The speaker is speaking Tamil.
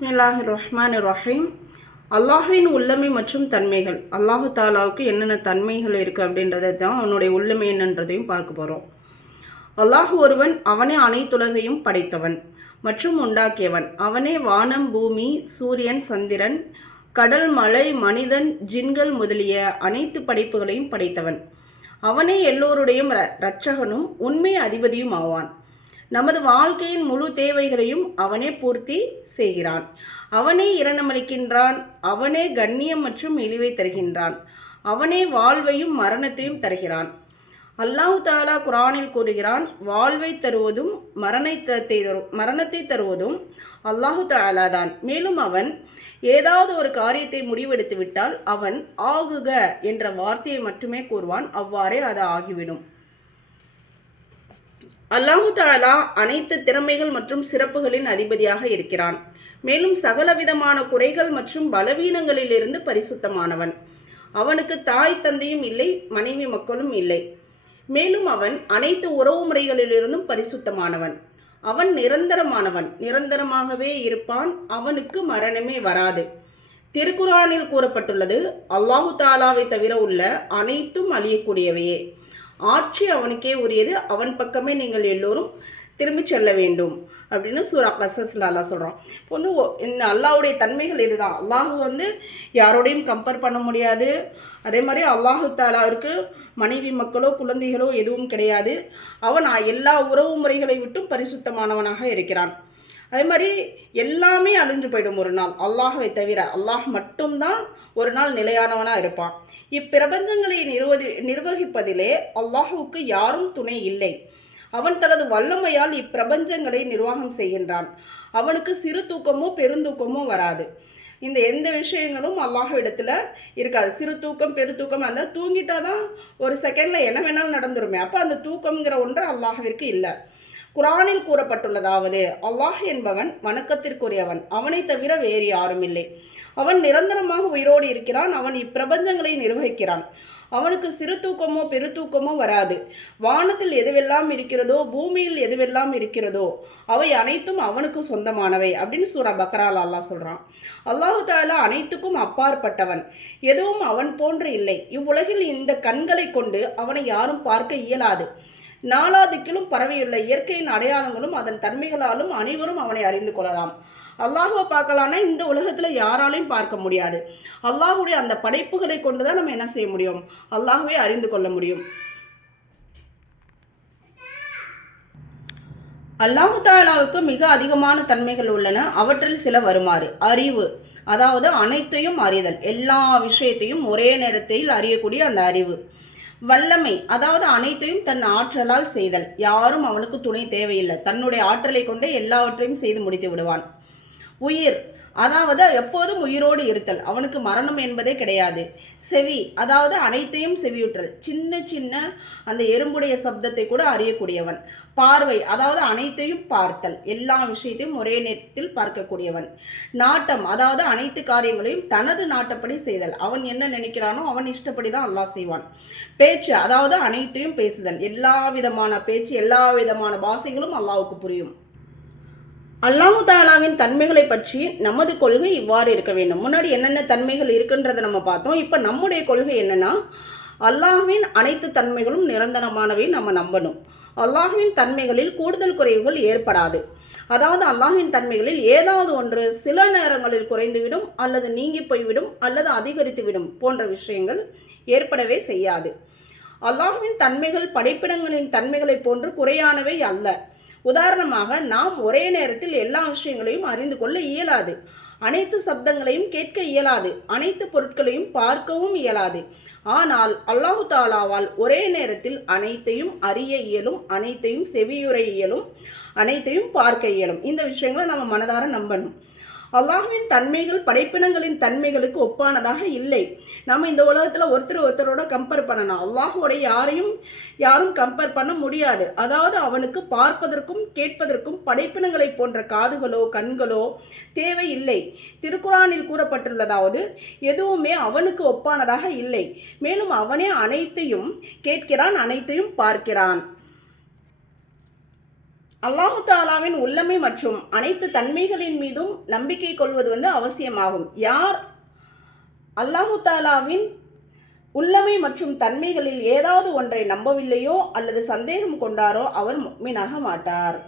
பிஸ்மில்லாஹிர் ரஹ்மானிர் ரஹீம். அல்லாஹுவின் உள்ளமை மற்றும் தன்மைகள். அல்லாஹு தாலாவுக்கு என்னென்ன தன்மைகள் இருக்குது அப்படின்றத தான் அவனுடைய உள்ளமை என்னன்றதையும் பார்க்க போகிறோம். அல்லாஹு ஒருவன், அவனே அனைத்துலகையும் படைத்தவன் மற்றும் உண்டாக்கியவன். அவனே வானம், பூமி, சூரியன், சந்திரன், கடல், மலை, மனிதன், ஜின்கள் முதலிய அனைத்து படைப்புகளையும் படைத்தவன். அவனே எல்லோருடையும் இரட்சகனும் உண்மை அதிபதியும் ஆவான். நமது வாழ்க்கையின் முழு தேவைகளையும் அவனே பூர்த்தி செய்கிறான். அவனே இரணமளிக்கின்றான். அவனே கண்ணியம் மற்றும் இழிவை தருகின்றான். அவனே வாழ்வையும் மரணத்தையும் தருகிறான். அல்லாஹு தாலா குரானில் கூறுகிறான், வாழ்வை தருவதும் மரணத்தை தருவதும் அல்லாஹு தாலா தான். மேலும் அவன் ஏதாவது ஒரு காரியத்தை முடிவெடுத்து விட்டால் அவன் ஆகுக என்ற வார்த்தையை மட்டுமே கூறுவான். அவ்வாறே அது ஆகிவிடும். அல்லாஹு தாலா அனைத்து திறமைகள் மற்றும் சிறப்புகளின் அதிபதியாக இருக்கிறான். மேலும் சகலவிதமான குறைகள் மற்றும் பலவீனங்களிலிருந்து பரிசுத்தமானவன். அவனுக்கு தாய் தந்தையும் இல்லை, மனைவி மக்களும் இல்லை. மேலும் அவன் அனைத்து உறவு முறைகளிலிருந்தும் பரிசுத்தமானவன். அவன் நிரந்தரமானவன், நிரந்தரமாகவே இருப்பான். அவனுக்கு மரணமே வராது. திருக்குரானில் கூறப்பட்டுள்ளது, அல்லாஹு தாலாவை தவிர உள்ள அனைத்தும் அழியக்கூடியவையே. ஆட்சி அவனுக்கே உரியது. அவன் பக்கமே நீங்கள் எல்லோரும் திரும்பி செல்ல வேண்டும் அப்படின்னு சூரா கஸஸ்ல அல்லாஹ் சொல்கிறான். இப்போ இந்த அல்லாஹுடைய தன்மைகள் இதுதான். அல்லாஹு யாரோடையும் கம்பேர் பண்ண முடியாது. அதே மாதிரி அல்லாஹு தாலாவிற்கு மனைவி மக்களோ குழந்தைகளோ எதுவும் கிடையாது. அவன் எல்லா உறவு முறைகளை விட்டும் பரிசுத்தமானவனாக இருக்கிறான். அதே மாதிரி எல்லாமே அழிஞ்சு போயிடும் ஒரு நாள். அல்லாஹை தவிர அல்லாஹ் மட்டும்தான் ஒரு நாள் நிலையானவனாக இருப்பான். இப்பிரபஞ்சங்களை நிர்வகிப்பதிலே அல்லாஹுவுக்கு யாரும் துணை இல்லை. அவன் தனது வல்லமையால் இப்பிரபஞ்சங்களை நிர்வாகம் செய்கின்றான். அவனுக்கு சிறு தூக்கமோ பெருந்தூக்கமோ வராது. இந்த எந்த விஷயங்களும் அல்லாஹ் இடத்துல இருக்காது. சிறு தூக்கம் பெருந்தூக்கம் அந்த தூங்கிட்டாதான் ஒரு செகண்டில் என்ன வேணாலும் நடந்துருமே. அப்போ அந்த தூக்கம்ங்கிற ஒன்று அல்லாஹ்விற்கு இல்லை. குரானில் கூறப்பட்டுள்ளதாவது, அல்லாஹ் என்பவன் வணக்கத்திற்குரியவன், அவனை தவிர வேறு யாரும் இல்லை. அவன் நிரந்தரமாக உயிரோடு இருக்கிறான். அவன் இப்பிரபஞ்சங்களை நிர்வகிக்கிறான். அவனுக்கு சிறு தூக்கமோ பெருத்தூக்கமோ வராது. வானத்தில் எதுவெல்லாம் இருக்கிறதோ, பூமியில் எதுவெல்லாம் இருக்கிறதோ அவை அனைத்தும் அவனுக்கு சொந்தமானவை அப்படின்னு சூரா பக்ரால அல்லாஹ் சொல்கிறான். அல்லாஹு தாலா அனைத்துக்கும் அப்பாற்பட்டவன். எதுவும் அவன் போன்று இல்லை. இவ்வுலகில் இந்த கண்களை கொண்டு அவனை யாரும் பார்க்க இயலாது. நாலாதிக்கிலும் பரவியுள்ள இயற்கையின் அடையாளங்களும் அதன் தன்மைகளாலும் அனைவரும் அவனை அறிந்து கொள்ளலாம். அல்லாஹுவை பார்க்கலான்னா இந்த உலகத்தில் யாராலையும் பார்க்க முடியாது. அல்லாஹுடைய அந்த படைப்புகளை கொண்டு தான் நம்ம என்ன செய்ய முடியும்? அல்லாஹுவை அறிந்து கொள்ள முடியும். அல்லாஹு தாலாவுக்கு மிக அதிகமான தன்மைகள் உள்ளன. அவற்றில் சில வருமாறு: அறிவு, அதாவது அனைத்தையும் அறிதல், எல்லா விஷயத்தையும் ஒரே நேரத்தில் அறியக்கூடிய அந்த அறிவு. வல்லமை, அதாவது அனைத்தையும் தன் ஆற்றலால் செய்தல், யாரும் அவனுக்கு துணை தேவையில்லை, தன்னுடைய ஆற்றலை கொண்டே எல்லாவற்றையும் செய்து முடித்து விடுவான். உயிர், அதாவது எப்போதும் உயிரோடு இருத்தல், அவனுக்கு மரணம் என்பதே கிடையாது. செவி, அதாவது அனைத்தையும் செவியுற்றல், சின்ன சின்ன அந்த எறும்புடைய சப்தத்தை கூட அறியக்கூடியவன். பார்வை, அதாவது அனைத்தையும் பார்த்தல், எல்லா விஷயத்தையும் ஒரே நேரத்தில் பார்க்கக்கூடியவன். நாட்டம், அதாவது அனைத்து காரியங்களையும் தனது நாட்டப்படி செய்தல், அவன் என்ன நினைக்கிறானோ அவன் இஷ்டப்படி தான் அல்லாஹ் செய்வான். பேச்சு, அதாவது அனைத்தையும் பேசுதல், எல்லா விதமான பேச்சு, எல்லா விதமான பாஷைகளும் அல்லாஹ்வுக்கு புரியும். அல்லாஹு தாலாவின் தன்மைகளை பற்றி நமது கொள்கை இவ்வாறு இருக்க வேண்டும். முன்னாடி என்னென்ன தன்மைகள் இருக்குன்றதை நம்ம பார்த்தோம். இப்போ நம்முடைய கொள்கை என்னென்னா, அல்லாஹ்வின் அனைத்து தன்மைகளும் நிரந்தரமானவை நம்ம நம்பணும். அல்லாஹ்வின் தன்மைகளில் கூடுதல் குறைவுகள் ஏற்படாது. அதாவது அல்லாஹ்வின் தன்மைகளில் ஏதாவது ஒன்று சில நேரங்களில் குறைந்துவிடும், அல்லது நீங்கி போய்விடும், அல்லது அதிகரித்துவிடும் போன்ற விஷயங்கள் ஏற்படவே செய்யாது. அல்லாஹ்வின் தன்மைகள் படைப்பிடங்களின் தன்மைகளை போன்று குறையானவை அல்ல. உதாரணமாக, நாம் ஒரே நேரத்தில் எல்லா விஷயங்களையும் அறிந்து கொள்ள இயலாது. அனைத்து சப்தங்களையும் கேட்க இயலாது. அனைத்து பொருட்களையும் பார்க்கவும் இயலாது. ஆனால் அல்லாஹு தாலாவால் ஒரே நேரத்தில் அனைத்தையும் அறிய இயலும், அனைத்தையும் செவியுற இயலும், அனைத்தையும் பார்க்க இயலும். இந்த விஷயங்களை நம்ம மனதார நம்பணும். அல்லாஹ்வின் தன்மைகள் படைப்பினங்களின் தன்மைகளுக்கு ஒப்பானதாக இல்லை. நம்ம இந்த உலகத்தில் ஒருத்தரோட கம்பேர் பண்ணணும். அல்லாஹோட யாரும் கம்பேர் பண்ண முடியாது. அதாவது அவனுக்கு பார்ப்பதற்கும் கேட்பதற்கும் படைப்பினங்களை போன்ற காதுகளோ கண்களோ தேவையில்லை. திருக்குரானில் கூறப்பட்டுள்ளதாவது, எதுவுமே அவனுக்கு ஒப்பானதாக இல்லை. மேலும் அவனே அனைத்தையும் கேட்கிறான், அனைத்தையும் பார்க்கிறான். அல்லாஹு தாலாவின் உள்ளமை மற்றும் அனைத்து தன்மைகளின் மீதும் நம்பிக்கை கொள்வது அவசியமாகும். யார் அல்லாஹு தாலாவின் உள்ளமை மற்றும் தன்மைகளில் ஏதாவது ஒன்றை நம்பவில்லையோ அல்லது சந்தேகம் கொண்டாரோ அவர் முஃமினாக மாட்டார்.